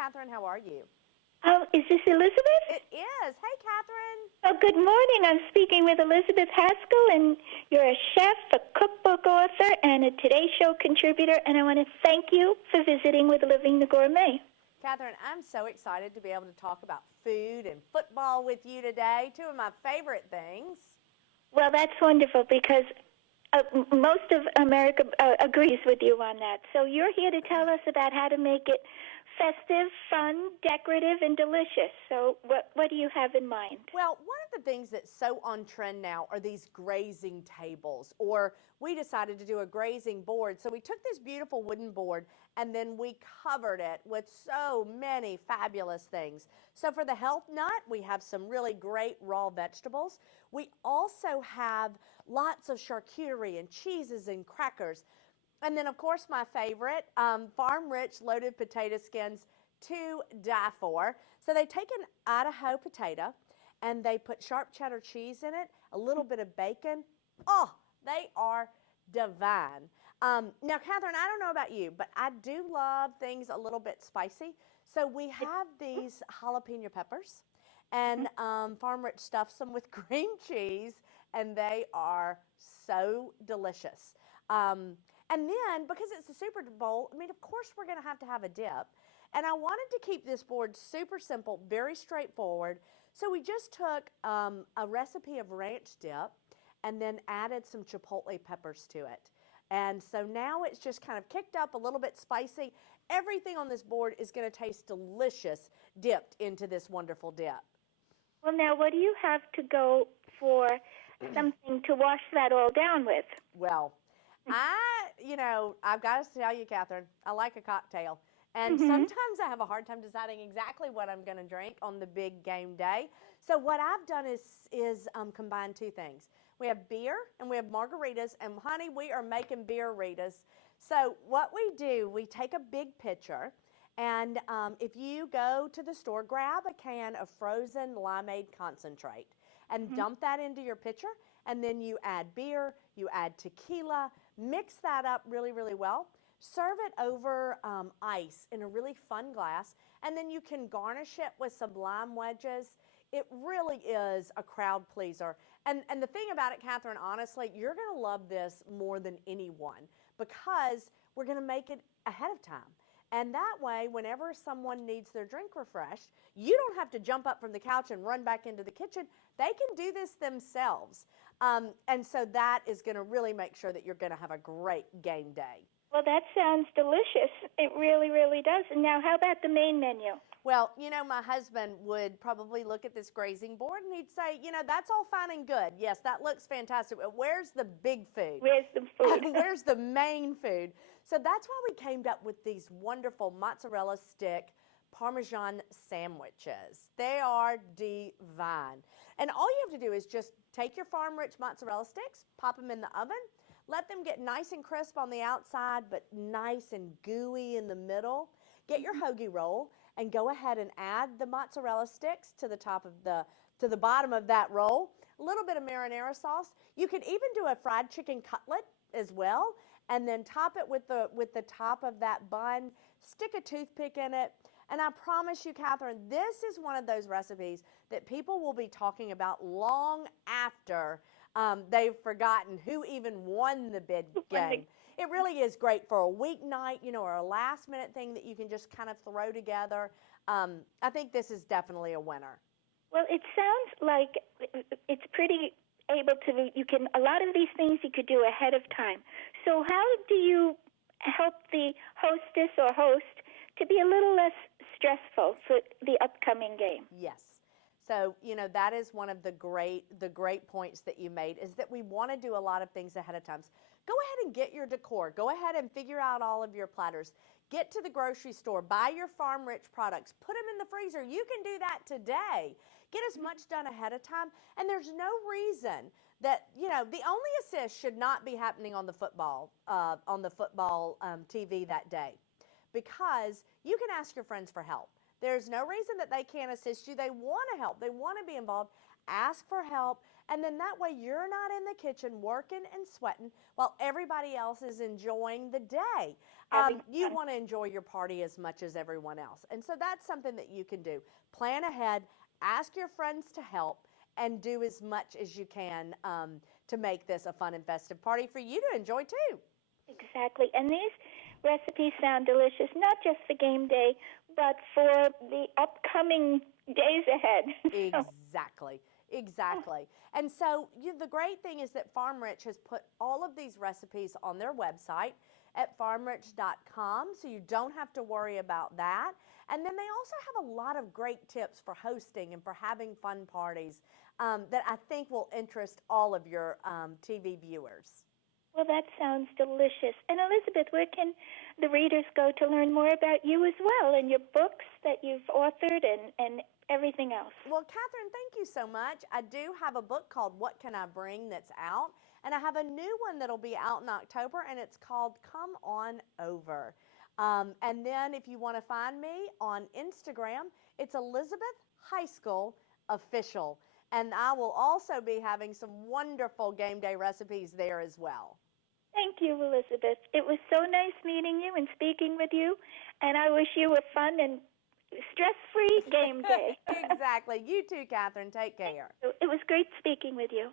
Catherine. How are you? Oh, is this Elizabeth? It is. Hey, Catherine. Oh, good morning. I'm speaking with Elizabeth Heiskell, and you're a chef, a cookbook author, and a Today Show contributor, and I want to thank you for visiting with Living the Gourmet. Catherine, I'm so excited to be able to talk about food and football with you today, two of my favorite things. Well, that's wonderful because most of America agrees with you on that. So you're here to tell us about how to make it festive, fun, decorative, and delicious. So what do you have in mind? Well, one of the things that's so on trend now are these grazing tables, or we decided to do a grazing board. So we took this beautiful wooden board and then we covered it with so many fabulous things. So for the health nut, we have some really great raw vegetables. We also have lots of charcuterie and cheeses and crackers. And then, of course, my favorite, farm-rich loaded potato skins to die for. So they take an Idaho potato, and they put sharp cheddar cheese in it, a little bit of bacon. Oh, they are divine. Now, Catherine, I don't know about you, but I do love things a little bit spicy. So we have these jalapeno peppers, and Farm-Rich stuffs them with cream cheese, and they are so delicious. And then, because it's a Super Bowl, I mean, of course we're going to have a dip. And I wanted to keep this board super simple, very straightforward. So we just took a recipe of ranch dip and then added some chipotle peppers to it. And so now it's just kind of kicked up, a little bit spicy. Everything on this board is going to taste delicious dipped into this wonderful dip. Well, now, what do you have to go for something to wash that all down with? Well, I've got to tell you, Catherine, I like a cocktail. And sometimes I have a hard time deciding exactly what I'm going to drink on the big game day. So what I've done is combine two things. We have beer and we have margaritas. And, honey, we are making beer-ritas. So what we do, we take a big pitcher. And if you go to the store, grab a can of frozen limeade concentrate and dump that into your pitcher. And then you add beer, you add tequila, mix that up really, really well. Serve it over ice in a really fun glass, and then you can garnish it with some lime wedges. It really is a crowd pleaser. And the thing about it, Catherine, honestly, you're going to love this more than anyone because we're going to make it ahead of time. And that way, whenever someone needs their drink refreshed, you don't have to jump up from the couch and run back into the kitchen. They can do this themselves. And so that is going to really make sure that you're going to have a great game day. Well, that sounds delicious. It really, really does. And now, how about the main menu? Well, my husband would probably look at this grazing board and he'd say, that's all fine and good. Yes, that looks fantastic. But where's the big food? Where's the food? Where's the main food? So that's why we came up with these wonderful mozzarella stick Parmesan sandwiches. They are divine. And all you have to do is just take your farm-rich mozzarella sticks, pop them in the oven, let them get nice and crisp on the outside, but nice and gooey in the middle. Get your hoagie roll and go ahead and add the mozzarella sticks to the bottom of that roll. A little bit of marinara sauce. You could even do a fried chicken cutlet as well, and then top it with the top of that bun. Stick a toothpick in it. And I promise you, Catherine, this is one of those recipes that people will be talking about long after they've forgotten who even won the big game. It really is great for a weeknight, or a last-minute thing that you can just kind of throw together. I think this is definitely a winner. Well, it sounds like it's pretty able to, a lot of these things you could do ahead of time. So how do you help the hostess or host to be a little less stressful for the upcoming game? Yes. So, that is one of the great points that you made, is that we want to do a lot of things ahead of time. Go ahead and get your decor. Go ahead and figure out all of your platters. Get to the grocery store. Buy your farm-rich products. Put them in the freezer. You can do that today. Get as much done ahead of time. And there's no reason that, the only assist should not be happening on the football TV that day, because you can ask your friends for help. There's no reason that they can't assist you. They want to help. They want to be involved. Ask for help. And then that way you're not in the kitchen working and sweating while everybody else is enjoying the day. You want to enjoy your party as much as everyone else. And so that's something that you can do. Plan ahead, ask your friends to help, and do as much as you can to make this a fun and festive party for you to enjoy too. Exactly. And these recipes sound delicious, not just for game day, but for the upcoming days ahead. Exactly. Exactly. And so the great thing is that Farm Rich has put all of these recipes on their website at farmrich.com, so you don't have to worry about that. And then they also have a lot of great tips for hosting and for having fun parties that I think will interest all of your TV viewers. Well, that sounds delicious. And Elizabeth, where can the readers go to learn more about you as well and your books that you've authored and everything else? Well, Catherine, thank you so much. I do have a book called What Can I Bring that's out, and I have a new one that'll be out in October, and it's called Come On Over. And then if you want to find me on Instagram, it's Elizabeth Heiskell Official. And I will also be having some wonderful game day recipes there as well. Thank you, Elizabeth. It was so nice meeting you and speaking with you, and I wish you a fun and stress-free game day. Exactly. You too, Catherine. Take care. It was great speaking with you.